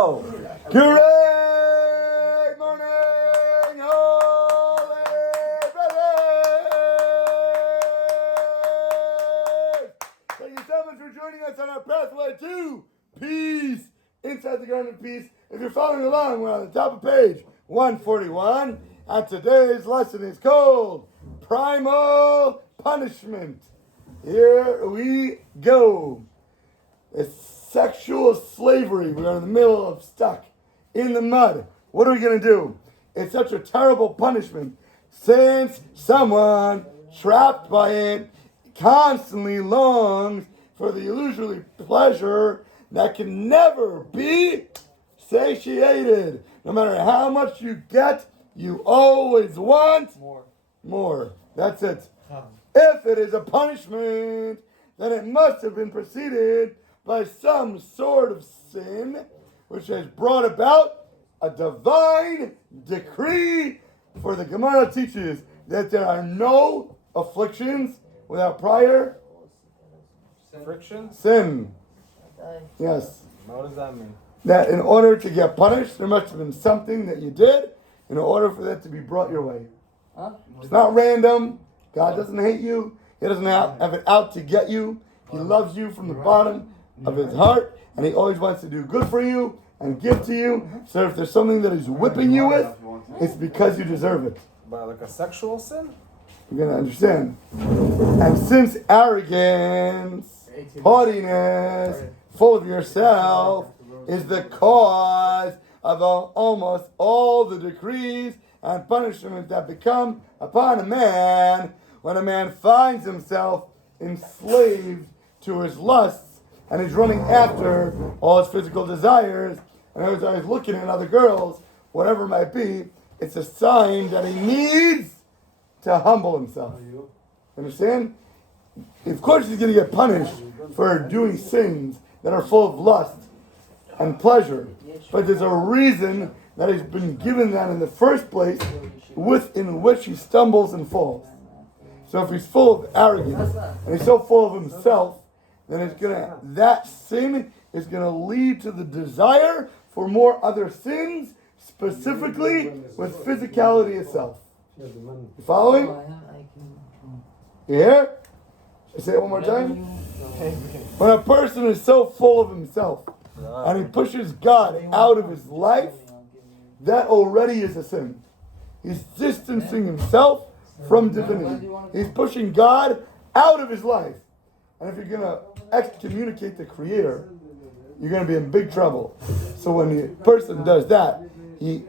Oh. Great morning, Holy Brothers! Thank you so much for joining us on our pathway to peace, inside the Garden of Peace. If you're following along, we're on the top of page 141, and today's lesson is called Primal Punishment. Here we go. It's sexual slavery. We're in the middle of stuck in the mud. What are we going to do? It's such a terrible punishment since someone trapped by it constantly longs for the illusory pleasure that can never be satiated. No matter how much you get, you always want more. That's it. If it is a punishment, then it must have been preceded by some sort of sin, which has brought about a divine decree. For the Gemara teaches that there are no afflictions without prior Friction? sin. Yes. What does that mean? That in order to get punished, there must have been something that you did in order for that to be brought your way. It's not random. God doesn't hate you. He doesn't have it out to get you. He loves you from the bottom of his heart, and he always wants to do good for you and give to you. So if there's something that he's whipping you with, it's because you deserve it. But like a sexual sin? You're going to understand. And since arrogance, haughtiness, full of yourself, is the cause of almost all the decrees and punishments that become upon a man when a man finds himself enslaved to his lusts, and he's running after all his physical desires, and he's always looking at other girls, whatever it might be. It's a sign that he needs to humble himself. Understand? Of course he's going to get punished for doing sins that are full of lust and pleasure, but there's a reason that he's been given that in the first place, within which he stumbles and falls. So if he's full of arrogance and he's so full of himself, then that sin is gonna lead to the desire for more other sins, specifically with physicality itself. You following? You hear? I say it one more time. When a person is so full of himself and he pushes God out of his life, that already is a sin. He's distancing himself from divinity. He's pushing God out of his life. And if you're going to excommunicate the Creator, you're going to be in big trouble. So when the person does that, he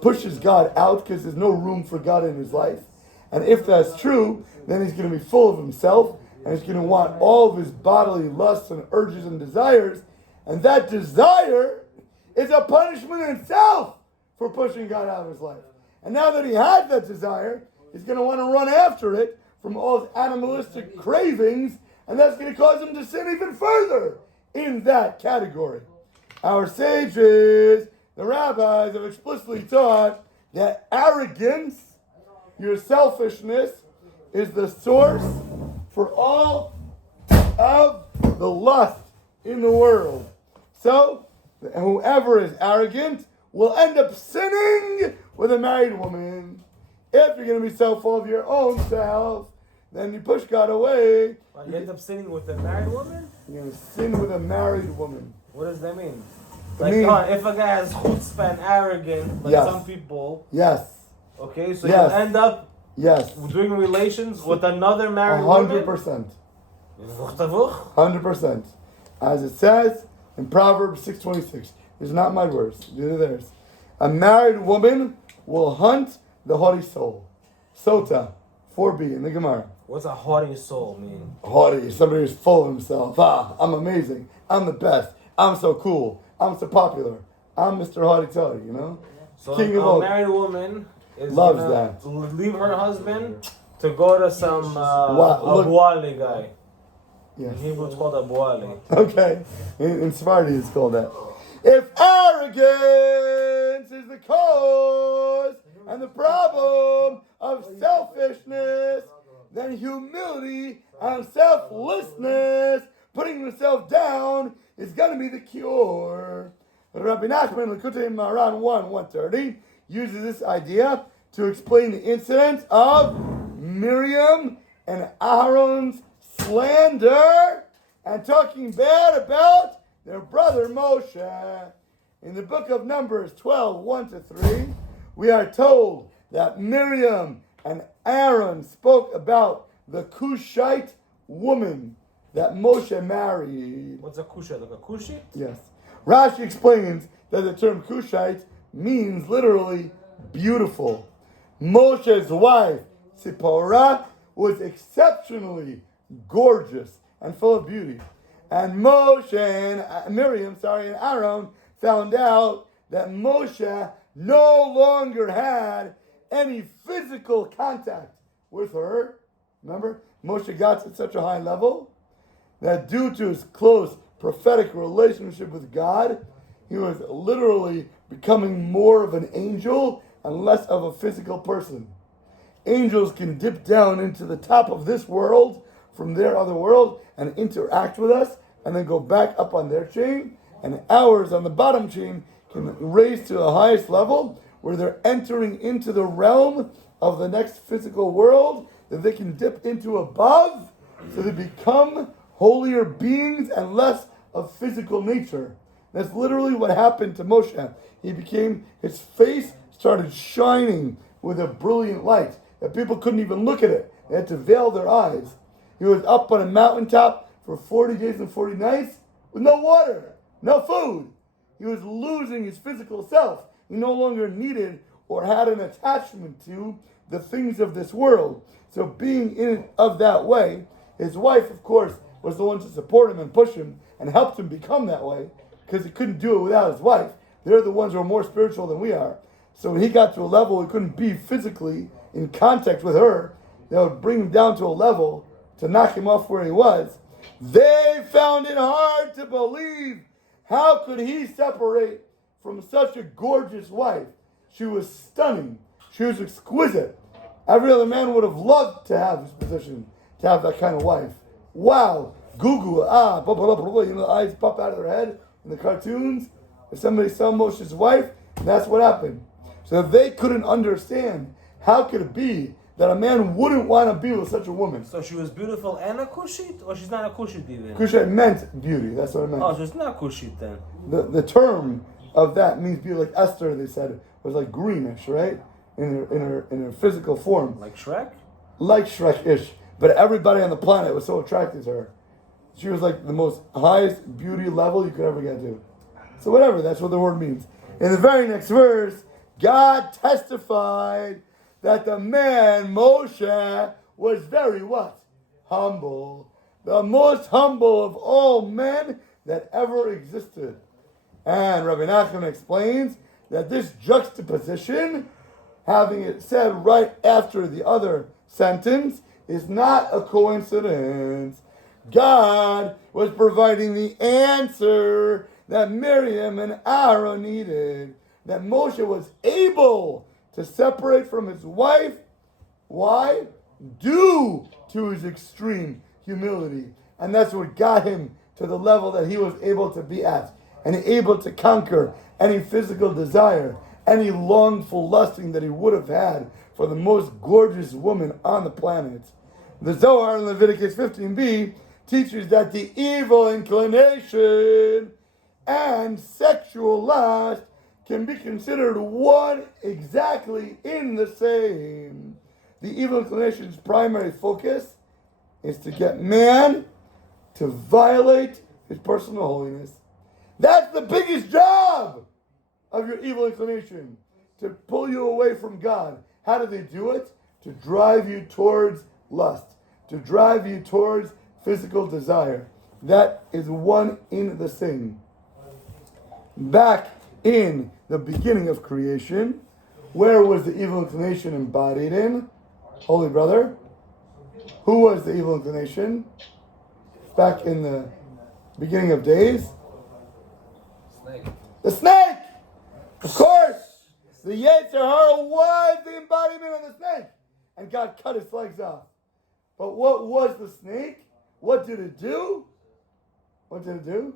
pushes God out because there's no room for God in his life. And if that's true, then he's going to be full of himself, and he's going to want all of his bodily lusts and urges and desires. And that desire is a punishment in itself for pushing God out of his life. And now that he has that desire, he's going to want to run after it from all his animalistic cravings, and that's going to cause him to sin even further in that category. Our sages, the rabbis, have explicitly taught that arrogance, your selfishness, is the source for all of the lust in the world. So, whoever is arrogant will end up sinning with a married woman. If you're going to be so full of your own self, then you push God away. You end up sinning with a married woman? You're going to sin with a married woman. What does that mean? Like, if a guy has chutzpah and arrogant, like some people. Yes. Okay, so you end up doing relations with another married 100%. woman? 100%. As it says in Proverbs 6:26. These are not my words. These are theirs. A married woman will hunt the haughty soul. Sota, 4b in the Gemara. What's a haughty soul mean? Haughty, somebody who's full of himself. I'm amazing. I'm the best. I'm so cool. I'm so popular. I'm Mr. Haughty Toddy, you know? So King a of married woman is loves gonna that. leave her husband to go to some abuali guy. Yes. In Hebrew it's called abuali. Okay. In Sephardi it's called that. If arrogance is the cause and the problem of selfishness, then humility and selflessness, putting yourself down, is going to be the cure. But Rabbi Nachman, Likutei Maran 1:130, uses this idea to explain the incident of Miriam and Aaron's slander and talking bad about their brother Moshe. In the book of Numbers 12:1-3, we are told that Miriam and Aaron spoke about the Cushite woman that Moshe married. What's a Cushite? Like a Cushite? Yes. Rashi explains that the term Cushite means literally beautiful. Moshe's wife, Zipporah, was exceptionally gorgeous and full of beauty. And Miriam and Aaron found out that Moshe no longer had any physical contact with her. Remember, Moshe got to such a high level that due to his close prophetic relationship with God, he was literally becoming more of an angel and less of a physical person. Angels can dip down into the top of this world from their other world and interact with us and then go back up on their chain, and ours on the bottom chain can raise to the highest level where they're entering into the realm of the next physical world that they can dip into above, so they become holier beings and less of physical nature. That's literally what happened to Moshe. His face started shining with a brilliant light that people couldn't even look at it. They had to veil their eyes. He was up on a mountaintop for 40 days and 40 nights with no water, no food. He was losing his physical self. He no longer needed or had an attachment to the things of this world. So being in it of that way, his wife, of course, was the one to support him and push him and helped him become that way, because he couldn't do it without his wife. They're the ones who are more spiritual than we are. So when he got to a level he couldn't be physically in contact with her, that would bring him down to a level to knock him off where he was. They found it hard to believe. How could he separate from such a gorgeous wife? She was stunning. She was exquisite. Every other man would have loved to have his position, to have that kind of wife. Wow. Goo-goo, the eyes pop out of their head in the cartoons. If somebody saw Moshe's wife, that's what happened. So they couldn't understand, how could it be that a man wouldn't want to be with such a woman? So she was beautiful and a Cushite? Or she's not a Cushite even? Cushite meant beauty, that's what it meant. Oh, so it's not Cushite then. The term of that means beauty, like Esther, they said, was like greenish, right? In her physical form. Like Shrek? Like Shrek-ish. But everybody on the planet was so attracted to her. She was like the most highest beauty level you could ever get to. So whatever, that's what the word means. In the very next verse, God testified that the man, Moshe, was very what? Humble. The most humble of all men that ever existed. And Rabbi Nachman explains that this juxtaposition, having it said right after the other sentence, is not a coincidence. God was providing the answer that Miriam and Aaron needed. That Moshe was able to separate from his wife. Why? Due to his extreme humility. And that's what got him to the level that he was able to be at. And able to conquer any physical desire, any longful lusting that he would have had for the most gorgeous woman on the planet. The Zohar in Leviticus 15b teaches that the evil inclination and sexual lust can be considered one exactly in the same. The evil inclination's primary focus is to get man to violate his personal holiness. That's the biggest job of your evil inclination, to pull you away from God. How do they do it? To drive you towards lust, to drive you towards physical desire. That is one in the same. Back in the beginning of creation, where was the evil inclination embodied in? Holy brother, who was the evil inclination? Back in the beginning of days? Snake. The snake! Of course! The Yetzer Hara was the embodiment of the snake. And God cut his legs off. But what was the snake? What did it do? What did it do?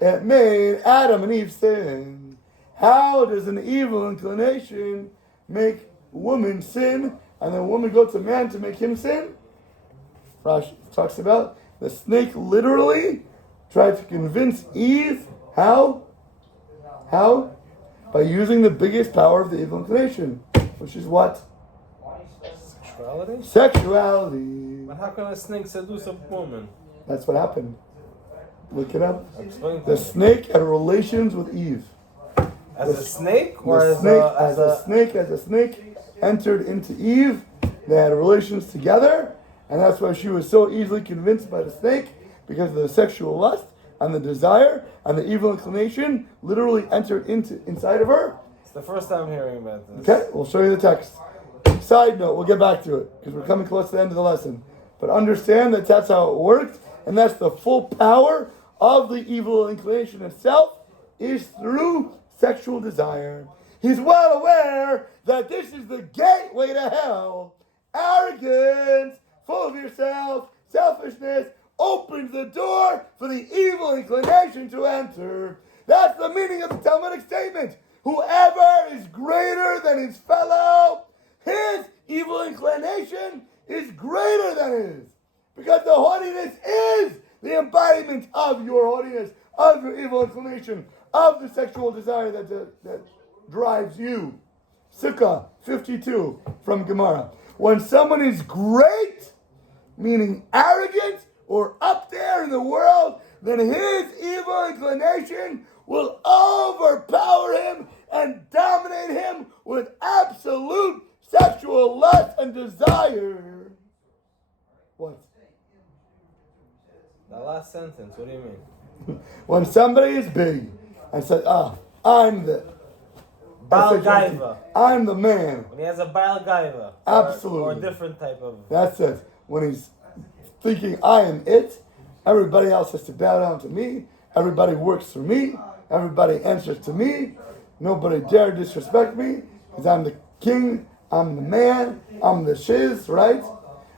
it made Adam and Eve sin. How does an evil inclination make woman sin, and then woman go to man to make him sin? Rashi talks about the snake literally tried to convince Eve. How? By using the biggest power of the evil inclination, which is what? Sexuality? Sexuality. But how can a snake seduce a woman? That's what happened. Look it up. Explain The snake had relations with Eve. As a snake? Or as a snake entered into Eve. They had relations together, and that's why she was so easily convinced by the snake, because of the sexual lust and the desire and the evil inclination literally entered inside of her. It's the first time hearing about this. Okay, we'll show you the text. Side note, we'll get back to it because we're coming close to the end of the lesson. But understand that that's how it worked, and that's the full power of the evil inclination itself is through sexual desire. He's well aware that this is the gateway to hell. Arrogance, full of yourself, selfishness, opens the door for the evil inclination to enter. That's the meaning of the Talmudic statement. Whoever is greater than his fellow, his evil inclination is greater than his. Because the haughtiness is the embodiment of your haughtiness, of your evil inclination, of the sexual desire that drives you. Sukkah 52 from Gemara. When someone is great, meaning arrogant or up there in the world, then his evil inclination will overpower him and dominate him with absolute sexual lust and desire. What? The last sentence, what do you mean? When somebody is big and says, I'm the Baal Gaiva. I'm the man. When he has a Baal Gaiva. Absolutely. Or a different type of... That's it. When he's thinking, I am it, everybody else has to bow down to me, everybody works for me, everybody answers to me, nobody dare disrespect me, because I'm the king, I'm the man, I'm the shiz, right?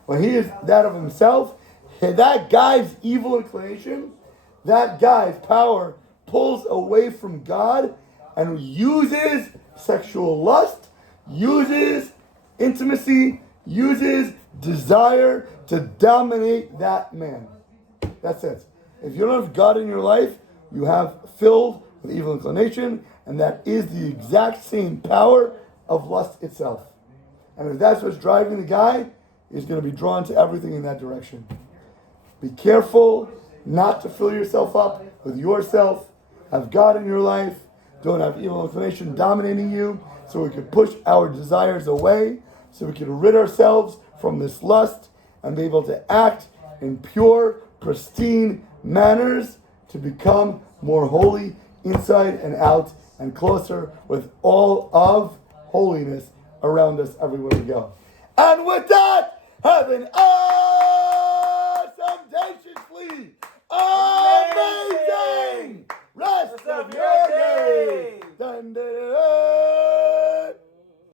When he is that of himself, that guy's evil inclination, that guy's power pulls away from God and uses sexual lust, uses intimacy, uses desire to dominate that man. That's it. If you don't have God in your life, you have filled with evil inclination, and that is the exact same power of lust itself. And if that's what's driving the guy, he's going to be drawn to everything in that direction. Be careful not to fill yourself up with yourself. Have God in your life. Don't have evil inclination dominating you, so we can push our desires away, so we can rid ourselves from this lust and be able to act in pure, pristine manners to become more holy inside and out and closer with all of holiness around us everywhere we go. And with that, have an